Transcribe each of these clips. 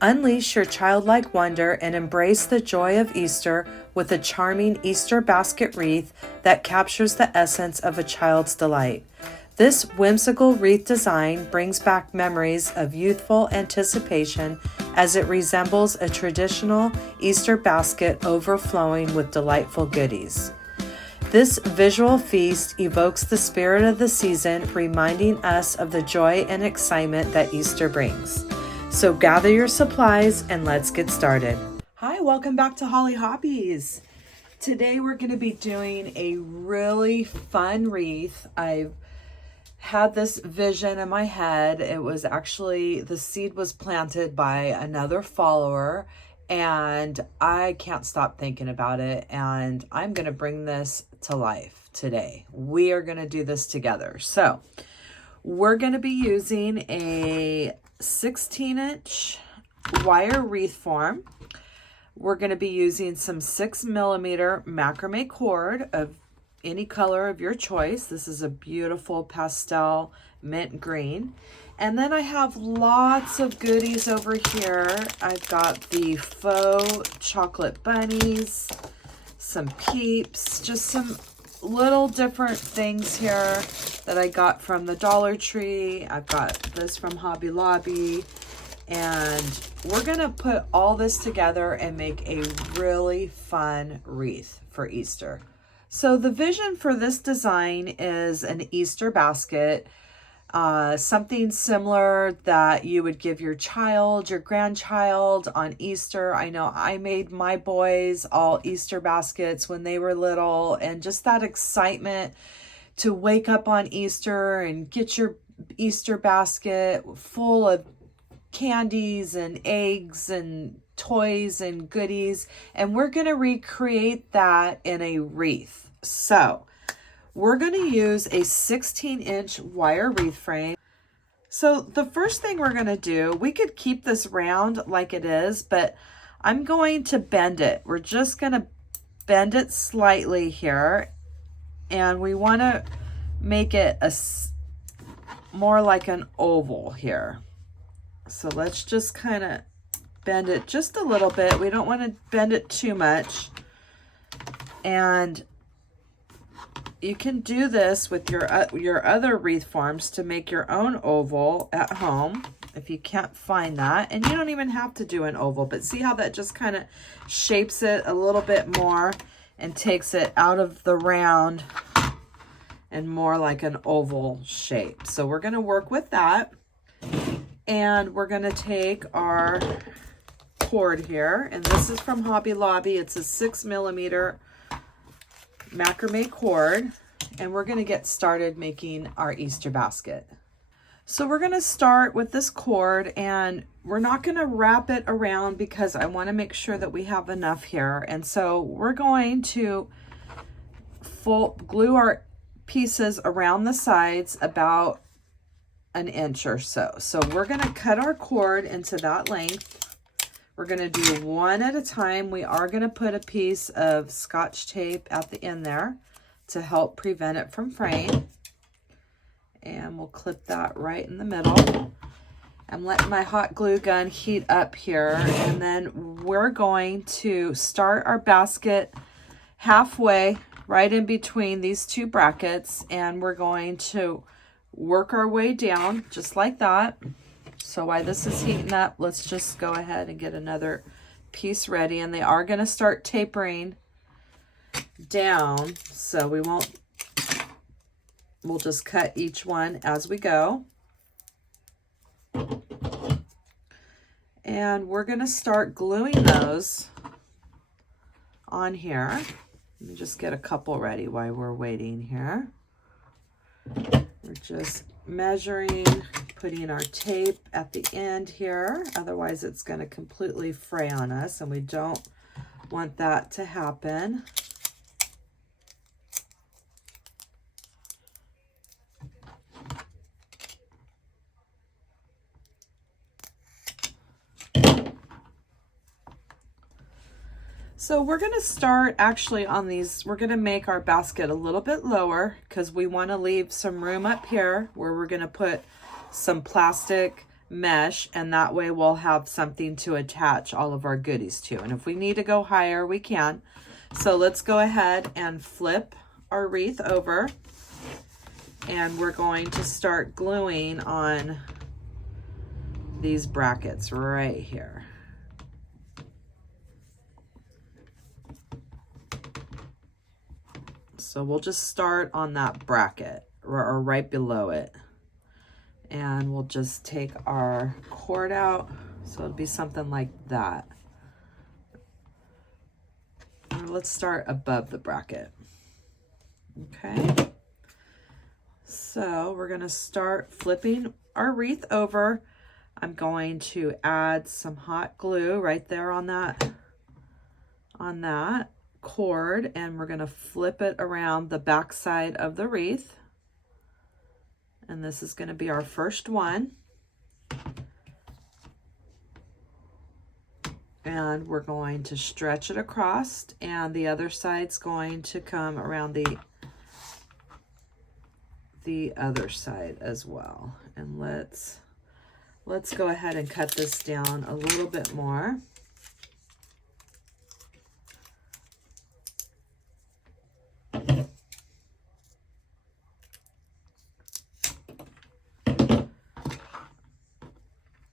Unleash your childlike wonder and embrace the joy of Easter with a charming Easter basket wreath that captures the essence of a child's delight. This whimsical wreath design brings back memories of youthful anticipation as it resembles a traditional Easter basket overflowing with delightful goodies. This visual feast evokes the spirit of the season, reminding us of the joy and excitement that Easter brings. So gather your supplies and let's get started. Hi, welcome back to Hollie Hobbies. Today we're going to be doing a really fun wreath. I've had this vision in my head. It was actually, the seed was planted by another follower and I can't stop thinking about it, and I'm going to bring this to life today. We are going to do this together. So we're going to be using a 16-inch wire wreath form. We're going to be using some 6mm macrame cord of any color of your choice. This is a beautiful pastel mint green. And then I have lots of goodies over here. I've got the faux chocolate bunnies, some peeps, just some little different things here that I got from the Dollar Tree. I've got this from Hobby Lobby, and we're gonna put all this together and make a really fun wreath for Easter. So the vision for this design is an Easter basket, something similar that you would give your child, your grandchild on Easter. I know I made my boys all Easter baskets when they were little, and just that excitement to wake up on Easter and get your Easter basket full of candies and eggs and toys and goodies. And we're going to recreate that in a wreath. So we're going to use a 16-inch wire wreath frame. So the first thing we're going to do, we could keep this round like it is, but I'm going to bend it. We're just going to bend it slightly here, and we want to make it more like an oval here. So let's just kind of bend it just a little bit. We don't want to bend it too much. And you can do this with your other wreath forms to make your own oval at home if you can't find that. And you don't even have to do an oval, but see how that just kind of shapes it a little bit more and takes it out of the round and more like an oval shape. So we're going to work with that. And we're going to take our cord here, and this is from Hobby Lobby. It's a 6mm macrame cord, and we're going to get started making our Easter basket. So we're going to start with this cord, and we're not going to wrap it around because I want to make sure that we have enough here. And so we're going to glue our pieces around the sides about an inch or so. So we're going to cut our cord into that length. We're going to do one at a time. We are going to put a piece of Scotch tape at the end there to help prevent it from fraying. And we'll clip that right in the middle. I'm letting my hot glue gun heat up here, and then we're going to start our basket halfway right in between these two brackets, and we're going to work our way down just like that. So while this is heating up, let's just go ahead and get another piece ready. And they are going to start tapering down, so we'll just cut each one as we go. And we're going to start gluing those on here. Let me just get a couple ready while we're waiting here. We're just measuring, putting our tape at the end here. Otherwise, it's going to completely fray on us, and we don't want that to happen. So we're going to start actually on these. We're going to make our basket a little bit lower because we want to leave some room up here where we're going to put some plastic mesh, and that way we'll have something to attach all of our goodies to. And if we need to go higher, we can. So let's go ahead and flip our wreath over, and we're going to start gluing on these brackets right here. So we'll just start on that bracket or right below it. And we'll just take our cord out. So it'll be something like that. And let's start above the bracket. Okay. So we're going to start flipping our wreath over. I'm going to add some hot glue right there on that cord, and we're going to flip it around the back side of the wreath. And this is going to be our first one. And we're going to stretch it across, and the other side's going to come around the other side as well. And let's go ahead and cut this down a little bit more.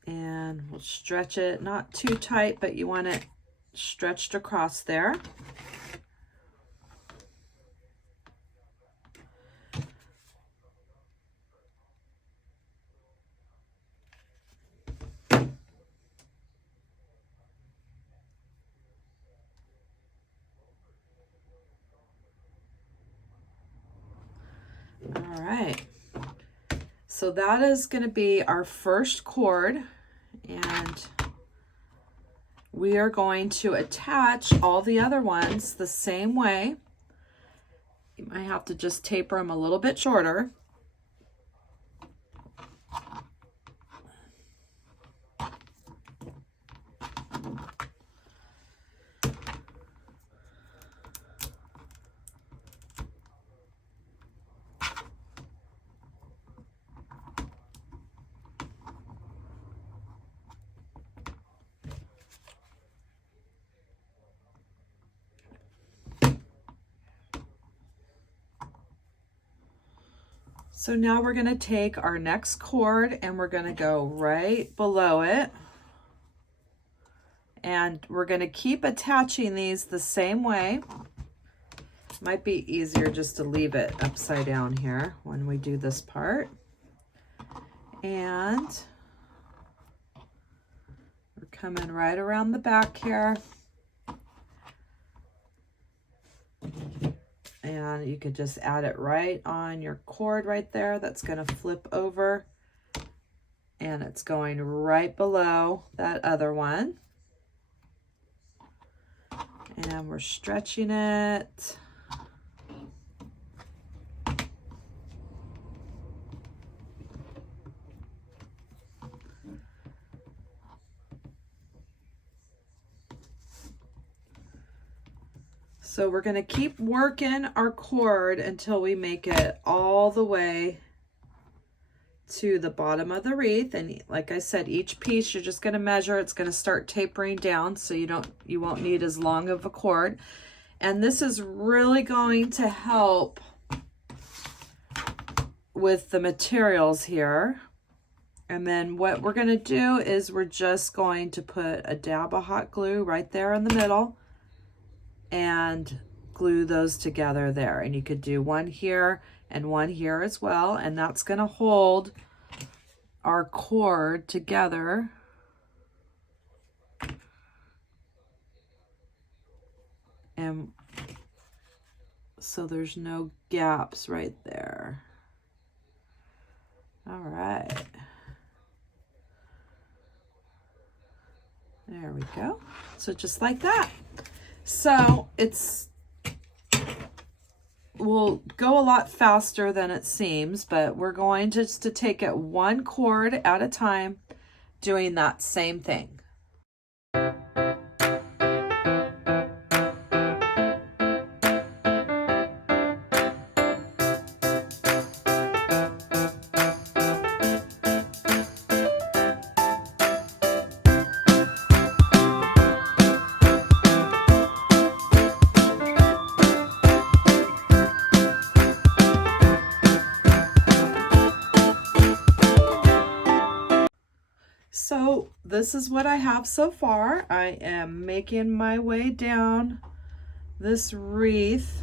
And we'll stretch it, not too tight, but you want it stretched across there. All right. So that is going to be our first cord, and we are going to attach all the other ones the same way. You might have to just taper them a little bit shorter. So now we're going to take our next cord and we're going to go right below it. And we're going to keep attaching these the same way. Might be easier just to leave it upside down here when we do this part. And we're coming right around the back here. And you could just add it right on your cord right there. That's going to flip over. And it's going right below that other one. And we're stretching it. So we're going to keep working our cord until we make it all the way to the bottom of the wreath. And like I said, each piece you're just going to measure. It's going to start tapering down, so you won't need as long of a cord. And this is really going to help with the materials here. And then what we're going to do is we're just going to put a dab of hot glue right there in the middle and glue those together there. And you could do one here and one here as well, and that's going to hold our cord together. And so there's no gaps right there. All right. There we go. So just like that. So will go a lot faster than it seems, but we're going just to take it one cord at a time, doing that same thing. this is what I have so far. I am making my way down this wreath.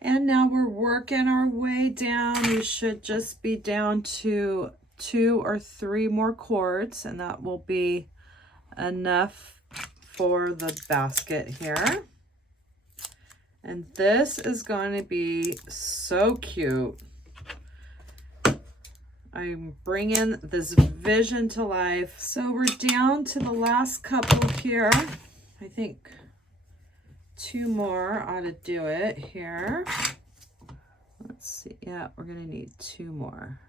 And now we're working our way down. We should just be down to 2 or 3 more cords, and that will be enough for the basket here. And this is going to be so cute. I'm bringing this vision to life. So we're down to the last couple here. I think 2 more ought to do it here. Let's see. Yeah, we're going to need 2 more.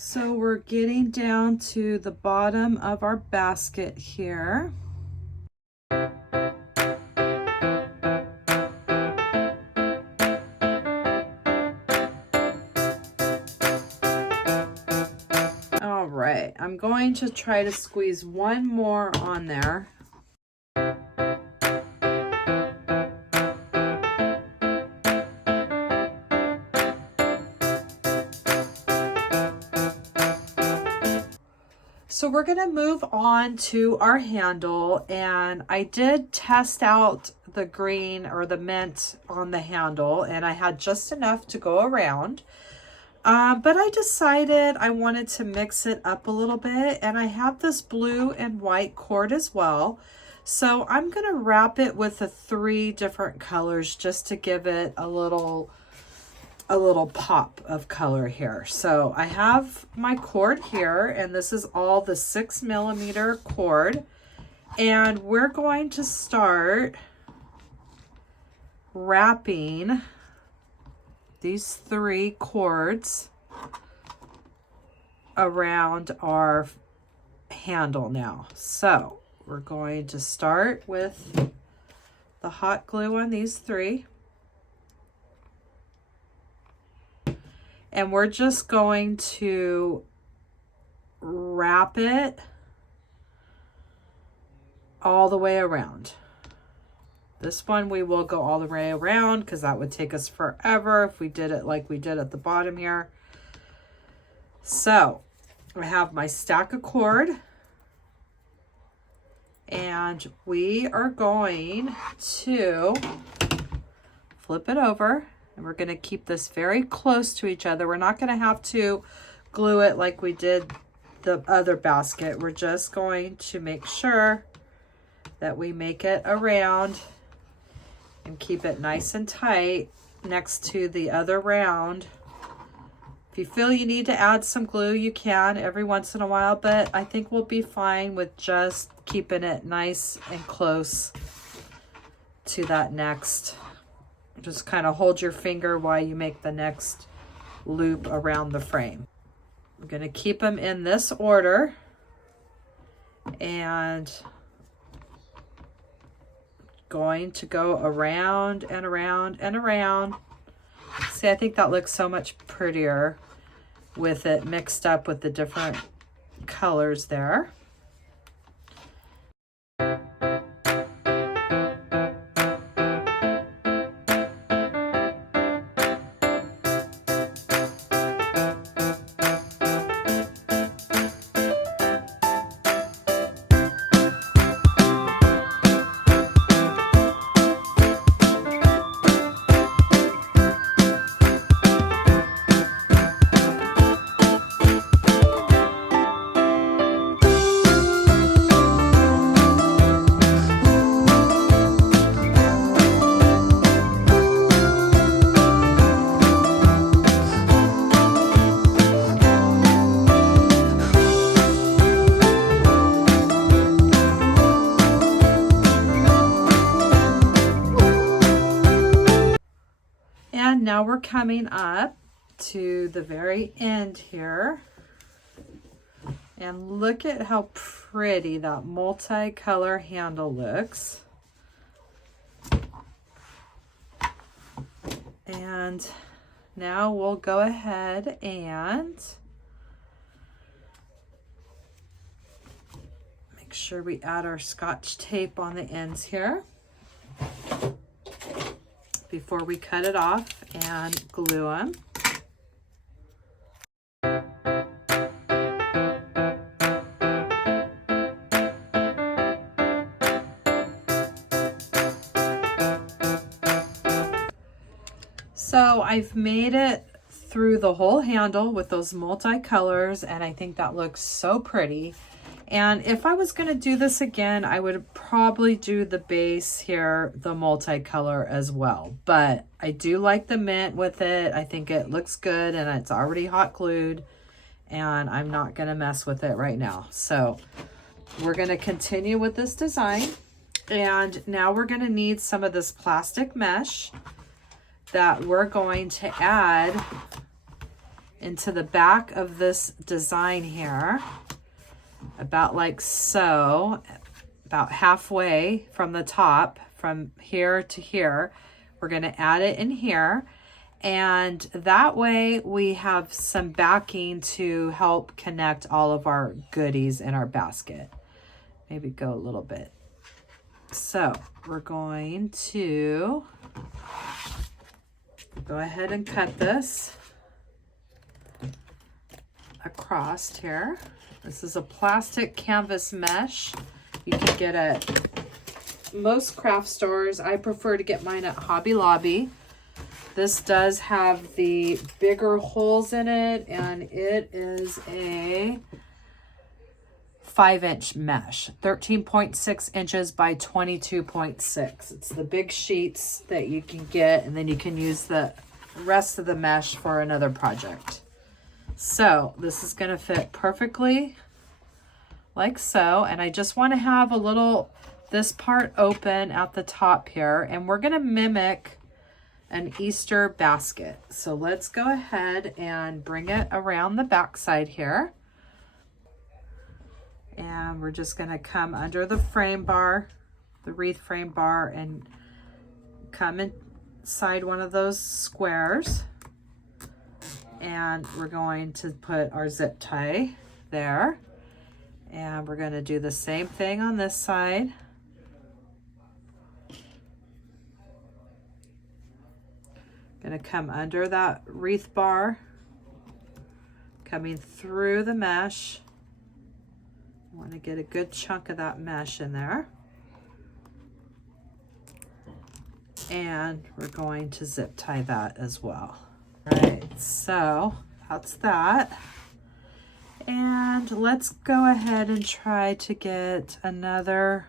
So we're getting down to the bottom of our basket here. All right, I'm going to try to squeeze 1 more on there. So we're going to move on to our handle, and I did test out the green or the mint on the handle, and I had just enough to go around. But I decided I wanted to mix it up a little bit, and I have this blue and white cord as well. So I'm going to wrap it with the 3 different colors just to give it a little pop of color here. So I have my cord here, and this is all the 6mm cord, and we're going to start wrapping these 3 cords around our handle now. So we're going to start with the hot glue on these 3. And we're just going to wrap it all the way around. This one we will go all the way around because that would take us forever if we did it like we did at the bottom here. So I have my stack of cord, and we are going to flip it over. And we're going to keep this very close to each other. We're not going to have to glue it like we did the other basket. We're just going to make sure that we make it around and keep it nice and tight next to the other round. If you feel you need to add some glue, you can every once in a while, but I think we'll be fine with just keeping it nice and close to that next. Just kind of hold your finger while you make the next loop around the frame. I'm going to keep them in this order, and going to go around and around and around. See, I think that looks so much prettier with it mixed up with the different colors there. And now we're coming up to the very end here. And look at how pretty that multicolor handle looks. And now we'll go ahead and make sure we add our Scotch tape on the ends here before we cut it off and glue them. So I've made it through the whole handle with those multicolors, and I think that looks so pretty. And if I was going to do this again, I would probably do the base here, the multicolor as well. But I do like the mint with it. I think it looks good, and it's already hot glued, and I'm not going to mess with it right now. So we're going to continue with this design. And now we're going to need some of this plastic mesh that we're going to add into the back of this design here. About like so, about halfway from the top, from here to here. We're going to add it in here, and that way we have some backing to help connect all of our goodies in our basket. Maybe go a little bit. So we're going to go ahead and cut this across here. This is a plastic canvas mesh you can get at most craft stores. I prefer to get mine at Hobby Lobby. This does have the bigger holes in it, and it is a 5-inch mesh, 13.6 inches by 22.6. It's the big sheets that you can get, and then you can use the rest of the mesh for another project. So this is going to fit perfectly like so, and I just want to have a little, this part open at the top here, and we're going to mimic an Easter basket. So let's go ahead and bring it around the back side here, and we're just going to come under the frame bar, the wreath frame bar, and come inside one of those squares. And we're going to put our zip tie there. And we're going to do the same thing on this side. Going to come under that wreath bar, coming through the mesh. I want to get a good chunk of that mesh in there. And we're going to zip tie that as well. Right, so that's that. And let's go ahead and try to get another,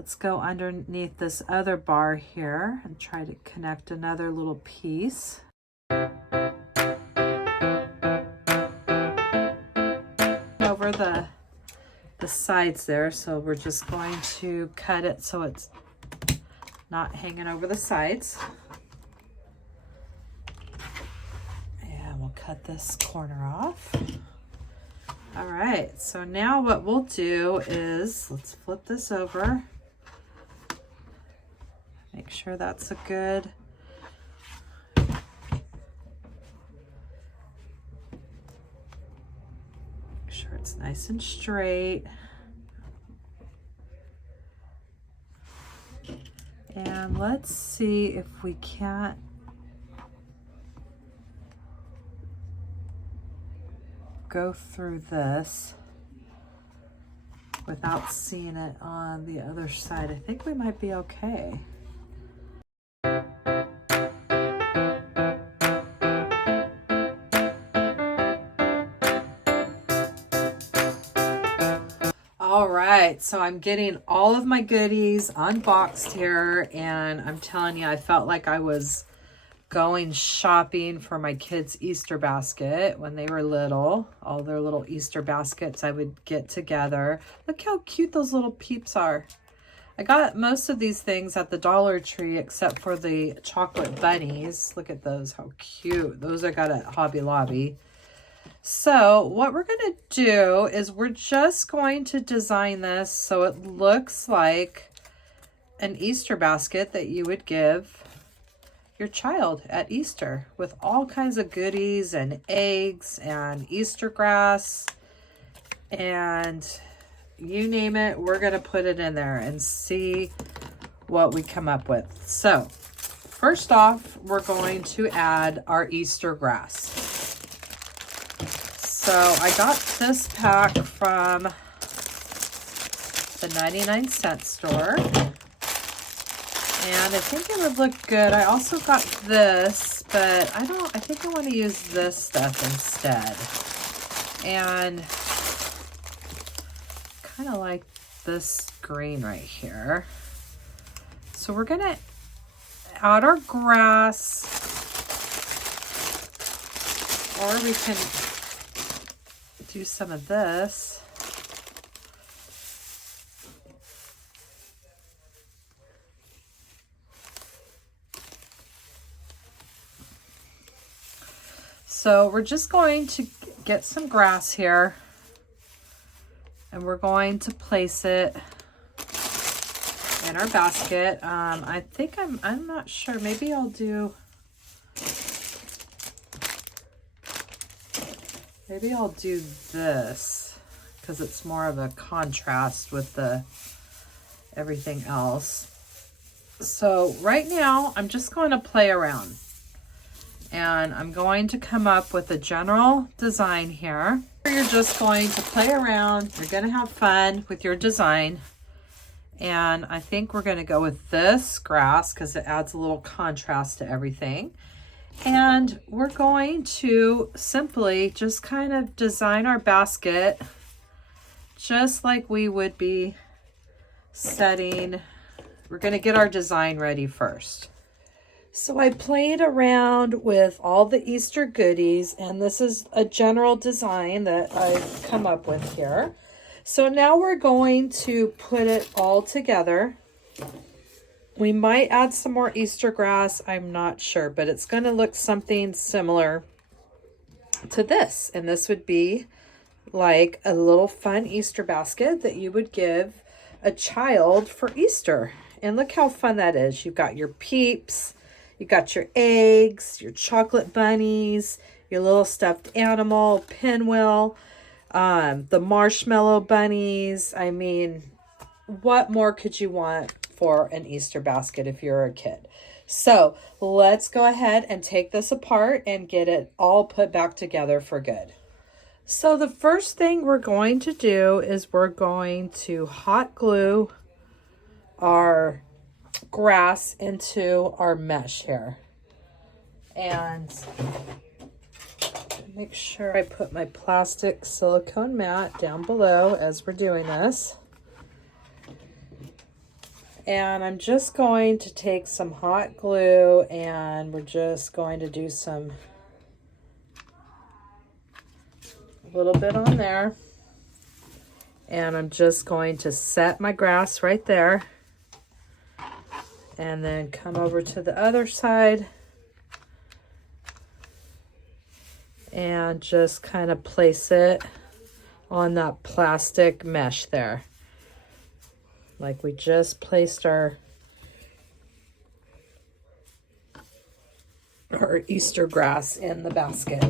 Let's go underneath this other bar here and try to connect another little piece. Over the sides there, so we're just going to cut it so it's not hanging over the sides. And we'll cut this corner off. All right, so now what we'll do is, let's flip this over. Make sure that's a good it's nice and straight. And let's see if we can't go through this without seeing it on the other side. I think we might be okay. All right, so I'm getting all of my goodies unboxed here, and I'm telling you, I felt like I was going shopping for my kids' Easter basket when they were little. All their little Easter baskets I would get together. Look how cute those little peeps are. I got most of these things at the Dollar Tree except for the chocolate bunnies. Look at those, how cute. Those I got at Hobby Lobby. So what we're going to do is we're just going to design this so it looks like an Easter basket that you would give your child at Easter, with all kinds of goodies and eggs and Easter grass and you name it. We're going to put it in there and see what we come up with. So first off, we're going to add our Easter grass. So I got this pack from the 99-cent store, and I think it would look good. I also got this, but I think I want to use this stuff instead. And kind of like this green right here. So we're going to add our grass, or we can do some of this. So we're just going to get some grass here and we're going to place it in our basket. I think I'm not sure. Maybe I'll do this because it's more of a contrast with the everything else. So right now I'm just going to play around and I'm going to come up with a general design here. You're just going to play around. You're going to have fun with your design. And I think we're going to go with this grass because it adds a little contrast to everything. And we're going to simply just kind of design our basket just like we would be setting. We're going to get our design ready first. So I played around with all the Easter goodies, and this is a general design that I've come up with here. So now we're going to put it all together. We might add some more Easter grass, I'm not sure, but it's going to look something similar to this. And this would be like a little fun Easter basket that you would give a child for Easter. And look how fun that is. You've got your peeps, you got your eggs, your chocolate bunnies, your little stuffed animal, pinwheel, the marshmallow bunnies. I mean, what more could you want for an Easter basket if you're a kid? So let's go ahead and take this apart and get it all put back together for good. So the first thing we're going to do is we're going to hot glue our grass into our mesh here. And make sure I put my plastic silicone mat down below as we're doing this. And I'm just going to take some hot glue and we're just going to do a little bit on there. And I'm just going to set my grass right there. And then come over to the other side. And just kind of place it on that plastic mesh there. Like we just placed our Easter grass in the basket.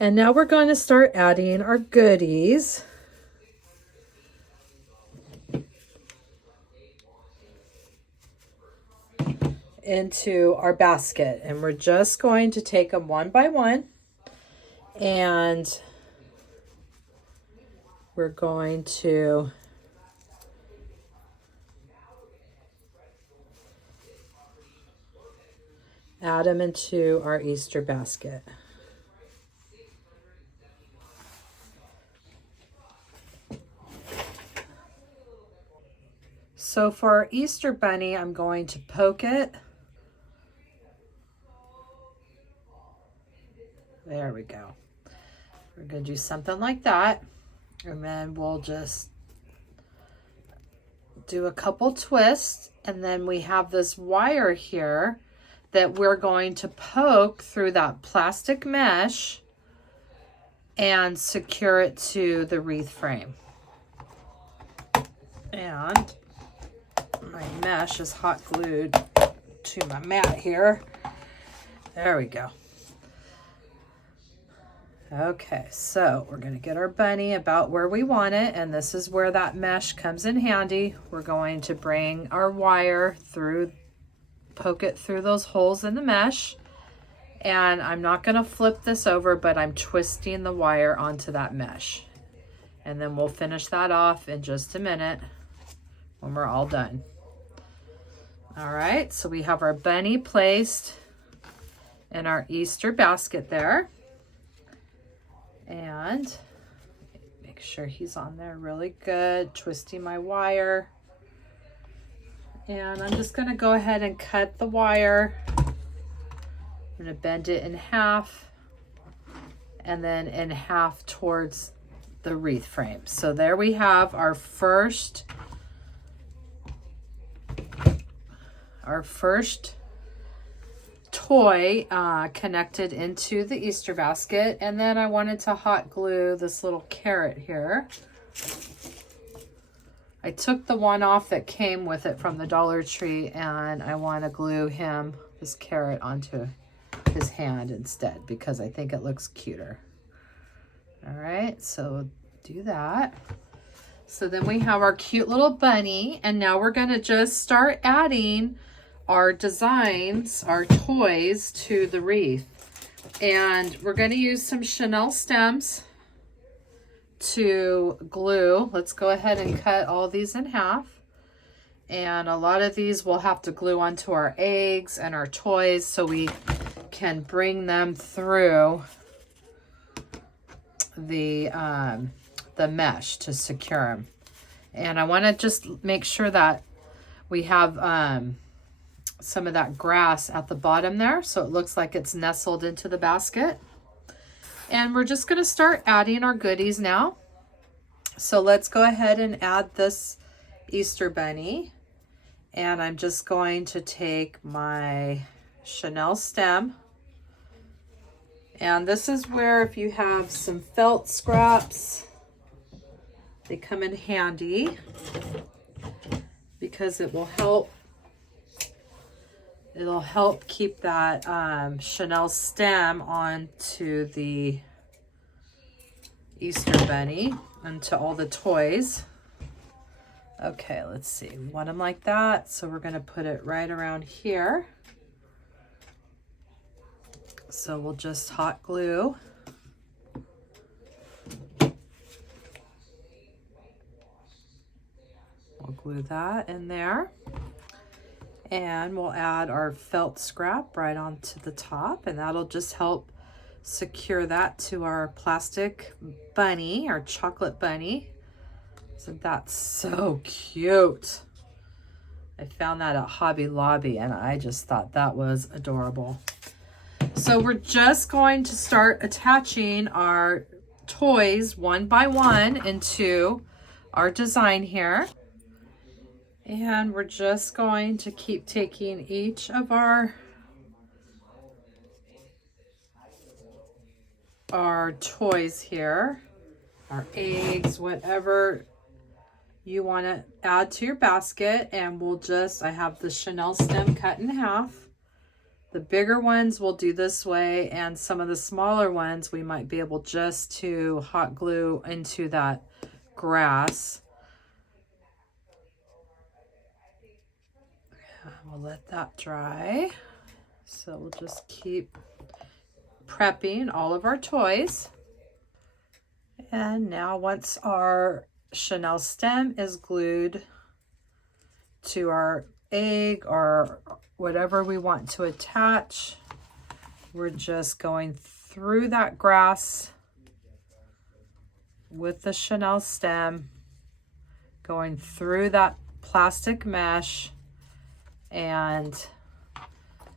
And now we're going to start adding our goodies. Into our basket, and we're just going to take them one by one, and we're going to add them into our Easter basket. So for our Easter bunny, I'm going to poke it. There we go. We're going to do something like that. And then we'll just do a couple twists. And then we have this wire here that we're going to poke through that plastic mesh and secure it to the wreath frame. And my mesh is hot glued to my mat here. There we go. Okay, so we're going to get our bunny about where we want it, and this is where that mesh comes in handy. We're going to bring our wire through, poke it through those holes in the mesh, and I'm not going to flip this over, but I'm twisting the wire onto that mesh. And then we'll finish that off in just a minute when we're all done. All right, so we have our bunny placed in our Easter basket there. And make sure he's on there really good, twisting my wire. And I'm just going to go ahead and cut the wire. I'm going to bend it in half and then in half towards the wreath frame. So there we have our first toy connected into the Easter basket. And then I wanted to hot glue this little carrot here. I took the one off that came with it from the Dollar Tree, and I want to glue this carrot onto his hand instead because I think it looks cuter. All right, so do that. So then we have our cute little bunny, and now we're going to just start adding our designs, our toys to the wreath. And we're going to use some Chanel stems to glue. Let's go ahead and cut all these in half. And a lot of these we'll have to glue onto our eggs and our toys so we can bring them through the mesh to secure them. And I want to just make sure that we have some of that grass at the bottom there, so it looks like it's nestled into the basket. And we're just going to start adding our goodies now. So let's go ahead and add this Easter bunny. And I'm just going to take my Chanel stem. And this is where, if you have some felt scraps, they come in handy because it will help. It'll help keep that Chanel stem onto the Easter bunny, onto all the toys. Okay, let's see. We want them like that, so we're going to put it right around here. So we'll just hot glue. We'll glue that in there. And we'll add our felt scrap right onto the top, and that'll just help secure that to our plastic bunny, our chocolate bunny. Isn't that so cute? I found that at Hobby Lobby and I just thought that was adorable. So we're just going to start attaching our toys one by one into our design here. And we're just going to keep taking each of our toys here, our eggs, whatever you want to add to your basket, and we'll just, I have the Chanel stem cut in half. The bigger ones we'll do this way, and some of the smaller ones we might be able just to hot glue into that grass. We'll let that dry. So we'll just keep prepping all of our toys. And now once our Chanel stem is glued to our egg or whatever we want to attach, we're just going through that grass with the Chanel stem, going through that plastic mesh and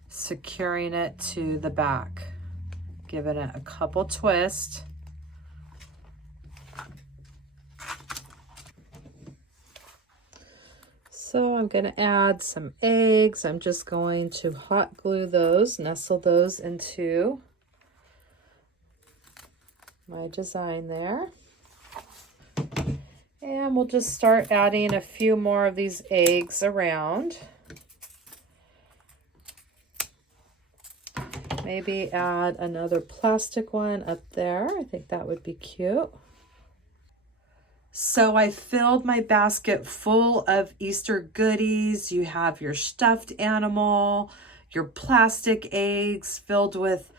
securing it to the back, giving it a couple twists. So I'm going to add some eggs. I'm just going to hot glue those, nestle those into my design there. And we'll just start adding a few more of these eggs around. Maybe add another plastic one up there. I think that would be cute. So I filled my basket full of Easter goodies. You have your stuffed animal, your plastic eggs filled with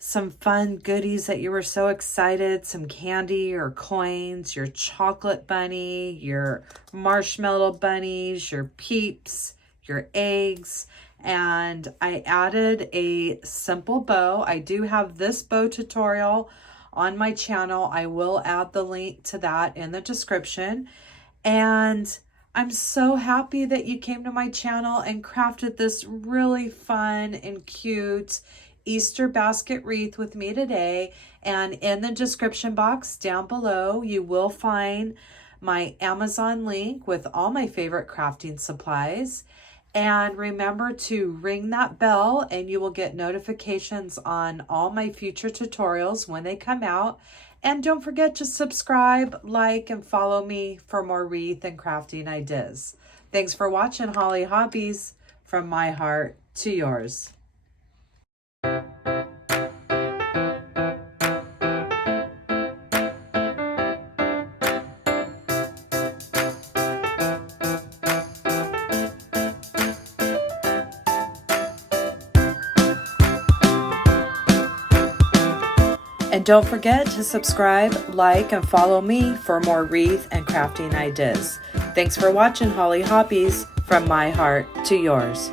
some fun goodies that you were so excited, some candy or coins, your chocolate bunny, your marshmallow bunnies, your peeps, your eggs, and I added a simple bow. I do have this bow tutorial on my channel. I will add the link to that in the description. And I'm so happy that you came to my channel and crafted this really fun and cute Easter basket wreath with me today. And in the description box down below, you will find my Amazon link with all my favorite crafting supplies. And remember to ring that bell and you will get notifications on all my future tutorials when they come out. And don't forget to subscribe, like, and follow me for more wreath and crafting ideas. Thanks for watching Hollie Hobbies, from my heart to yours. And don't forget to subscribe, like, and follow me for more wreath and crafting ideas. Thanks for watching Hollie Hobbies, from my heart to yours.